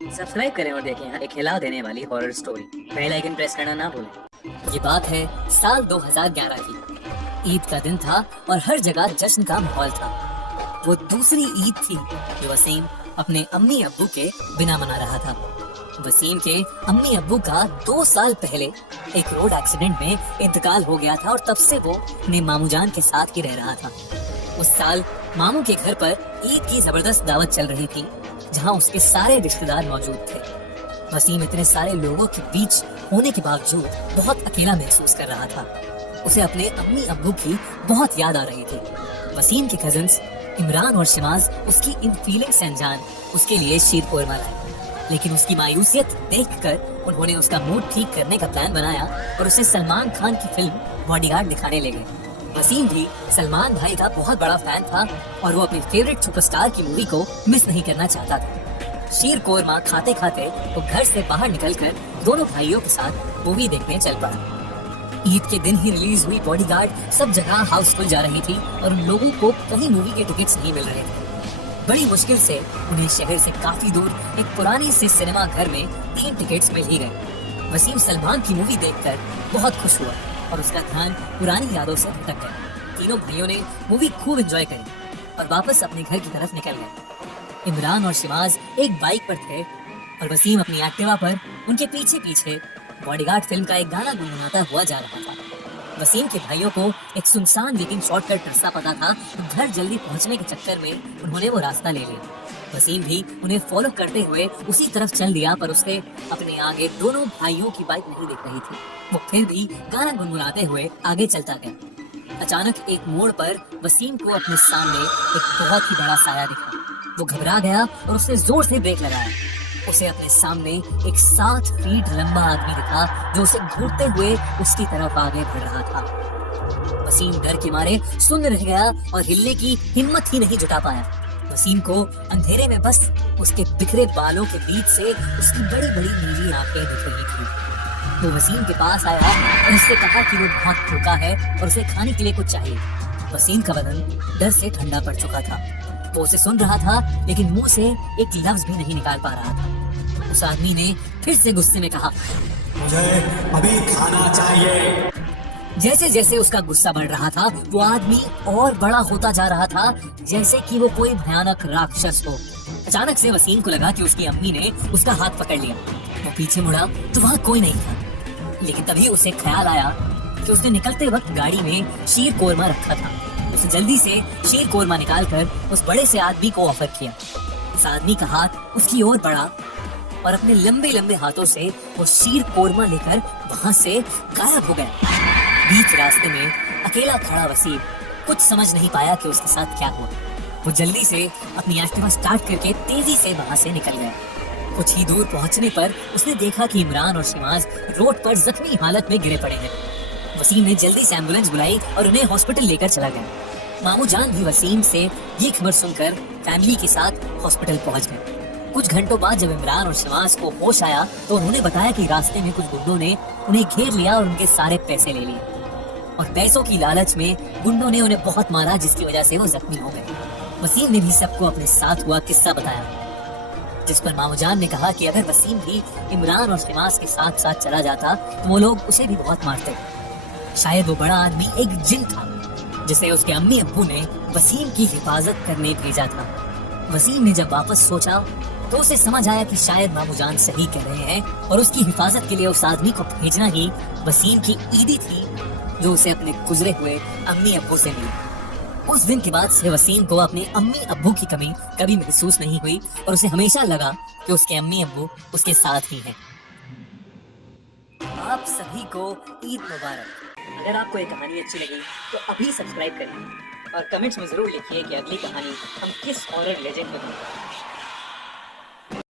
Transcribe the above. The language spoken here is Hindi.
सब्सक्राइब करें और देखें एक हिला देने वाली horror story. Bell icon press करना ना भूलें। ये बात है साल 2011 की। ईद का दिन था और हर जगह जश्न का माहौल था। वो दूसरी ईद थी जो वसीम अपने अम्मी अब्बू के बिना मना रहा था। वसीम के अम्मी अब्बू का 2 साल पहले एक रोड एक्सीडेंट में इंतकाल हो गया था और तब से वो अपने मामू जान के साथ ही रह रहा था। उस साल मामू के घर पर ईद की जबरदस्त दावत चल रही थी, जहाँ उसके सारे रिश्तेदार मौजूद थे। वसीम इतने सारे लोगों के बीच होने के बावजूद बहुत अकेला महसूस कर रहा था। उसे अपने अम्मी अब्बू की बहुत याद आ रही थी। वसीम के कजिन्स इमरान और शिमाज उसकी इन फीलिंग्स से अनजान उसके लिए शीर कोरमा लाए, लेकिन उसकी मायूसियत देखकर उन्होंने उसका मूड ठीक करने का प्लान बनाया और उसे सलमान खान की फिल्म बॉडीगार्ड दिखाने ले गए। वसीम भी सलमान भाई का बहुत बड़ा फैन था और वो अपने फेवरेट सुपरस्टार की मूवी को मिस नहीं करना चाहता था। शीर कोरमा खाते खाते वो घर से बाहर निकलकर दोनों भाइयों के साथ मूवी देखने चल पड़ा। ईद के दिन ही रिलीज हुई बॉडीगार्ड सब जगह हाउसफुल जा रही थी और उन लोगों को कहीं मूवी के टिकट्स नहीं मिल रहे थे। बड़ी मुश्किल से उन्हें शहर से काफी दूर एक पुरानी से सिनेमा घर में 3 टिकट्स मिल ही गए। वसीम सलमान की मूवी देखकर बहुत खुश हुआ और उसका ध्यान पुरानी यादों से भटक गया। तीनों भाइयों ने मूवी खूब एंजॉय करी और वापस अपने घर की तरफ निकल गए। इमरान और शिमाज एक बाइक पर थे और वसीम अपनी एक्टिवा पर उनके पीछे पीछे बॉडीगार्ड फिल्म का एक गाना गुनगुनाता हुआ जा रहा था। वसीम के भाइयों को एक सुनसान लेकिन शॉर्टकट रास्ता पता था, तो घर जल्दी पहुंचने के चक्कर में उन्होंने वो रास्ता ले लिया। वसीम भी उन्हें फॉलो करते हुए उसी तरफ चल दिया, पर उसे अपने आगे दोनों भाइयों की बाइक नहीं दिख रही थी। वो फिर भी गाना गुनगुनाते हुए आगे चलता गया। अचानक एक मोड़ पर वसीम को अपने सामने एक बहुत ही बड़ा साया दिखा। वो घबरा गया और उसने जोर से ब्रेक लगाया। उसे अपने सामने एक 7 फीट लंबा आदमी दिखा जो उसे घूरते हुए उसकी तरफ आगे बढ़ रहा था। वसीम डर के मारे सुन्न रह गया और हिलने की हिम्मत ही नहीं जुटा पाया। वसीम को अंधेरे में बस उसके बिखरे बालों के बीच से उसकी बड़ी बड़ी नीली आंखें दिख रही थी। वो वसीम के पास आया और उससे कहा कि वो बहुत भूखा है और उसे खाने के लिए कुछ चाहिए। वसीम का बदन डर से ठंडा पड़ चुका था। वो उसे सुन रहा था लेकिन मुंह से एक लफ्ज भी नहीं निकाल पा रहा था। उस आदमी ने फिर से गुस्से में कहा, मुझे अभी खाना चाहिए। जैसे जैसे उसका गुस्सा बढ़ रहा था वो आदमी और बड़ा होता जा रहा था, जैसे कि वो कोई भयानक राक्षस हो। अचानक से वसीम को लगा कि उसकी अम्मी ने उसका हाथ पकड़ लिया। वो पीछे मुड़ा तो वहाँ कोई नहीं था, लेकिन तभी उसे ख्याल आया कि उसने निकलते वक्त गाड़ी में शीर कोरमा रखा था। उसे जल्दी से शीर कोरमा निकालकर उस बड़े से आदमी को ऑफर किया। उस आदमी का हाथ उसकी ओर बढ़ा और अपने लंबे लंबे हाथों से वो शीर कोरमा लेकर वहां से गायब हो गया। बीच रास्ते में अकेला खड़ा वसीम कुछ समझ नहीं पाया कि उसके साथ क्या हुआ। वो जल्दी से अपनी एक्टिवा स्टार्ट करके तेजी से वहां से निकल गया। कुछ ही दूर पहुंचने पर उसने देखा कि इमरान और शिमाज रोड पर जख्मी हालत में गिरे पड़े हैं। वसीम ने जल्दी से एम्बुलेंस बुलाई और उन्हें हॉस्पिटल लेकर चला गया। मामू जान भी वसीम से ये खबर सुनकर फैमिली के साथ हॉस्पिटल पहुंच गए। कुछ घंटों बाद जब इमरान और शिमाज को होश आया तो उन्होंने बताया कि रास्ते में कुछ गुंडों ने उन्हें घेर लिया और उनके सारे पैसे ले लिए और पैसों की लालच में गुंडों ने उन्हें बहुत मारा, जिसकी वजह से वो जख्मी हो गए। वसीम ने भी सबको अपने साथ हुआ किस्सा बताया, जिस पर मामू जान ने कहा कि अगर वसीम भी इमरान और शिमाज के साथ साथ चला जाता तो वो लोग उसे भी बहुत मारते। शायद वो बड़ा आदमी एक जिन था जिसे उसके अम्मी अब्बू ने वसीम की हिफाजत करने भेजा था। वसीम ने जब वापस सोचा तो उसे समझ आया कि शायद मामू जान सही कह रहे हैं और उसकी हिफाजत के लिए उस आदमी को भेजना ही वसीम की ईदी थी जो उसे अपने गुजरे हुए अम्मी अब्बू से मिली। उस दिन के बाद से वसीम को अपने अम्मी अब्बू की कमी कभी महसूस नहीं हुई और उसे हमेशा लगा कि उसके अम्मी अब्बू उसके साथ ही हैं। आप सभी को ईद मुबारक। अगर आपको ये कहानी अच्छी लगी तो अभी सब्सक्राइब करिए और कमेंट्स में जरूर लिखिए कि अगली कहानी हम किस हॉरर लेजेंड में बनाएं।